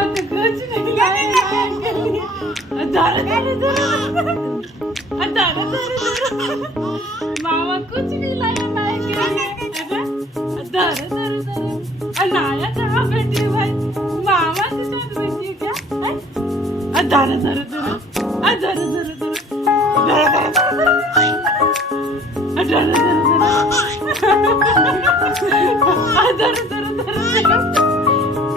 मामा तो कुछ नहीं लाए लाए के लिए अदारा दारा दारा अदारा दारा दारा मामा कुछ नहीं लाया लाए के लिए है ना अदारा दारा दारा अनाया कहाँ बैठी है भाई मामा के साथ बैठी है क्या है अदारा दारा दारा अदारा दारा दारा अदारा दारा दारा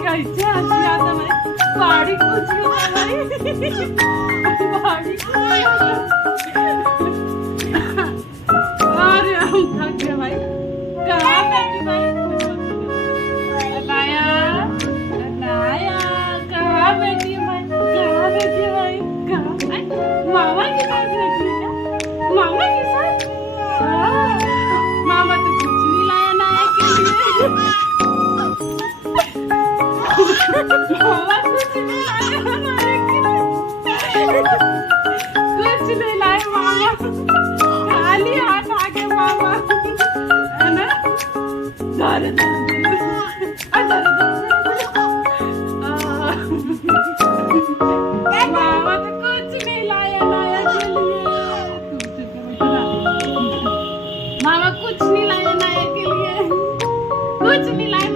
कैसे हंसी आता भाई बाड़ी कुछ नहीं है भाई बाड़ी कुछ नहीं है अरे हम थक गए भाई कहाँ बैठी भाई अनाया अनाया कहाँ बैठी है भाई कहाँ बैठी है भाई कहाँ मामा के साथ बैठी है क्या मामा के साथ मामा तो कुछ नहीं लाया नाया के लिए मामा कुछ नहीं लाया नाया के लिए कुछ नहीं लाए मामा खाली हाथ आगे मामा है ना दारे मामा तो कुछ नहीं लाया नाया के लिए मामा कुछ नहीं लाया नाया के लिए कुछ नहीं लाया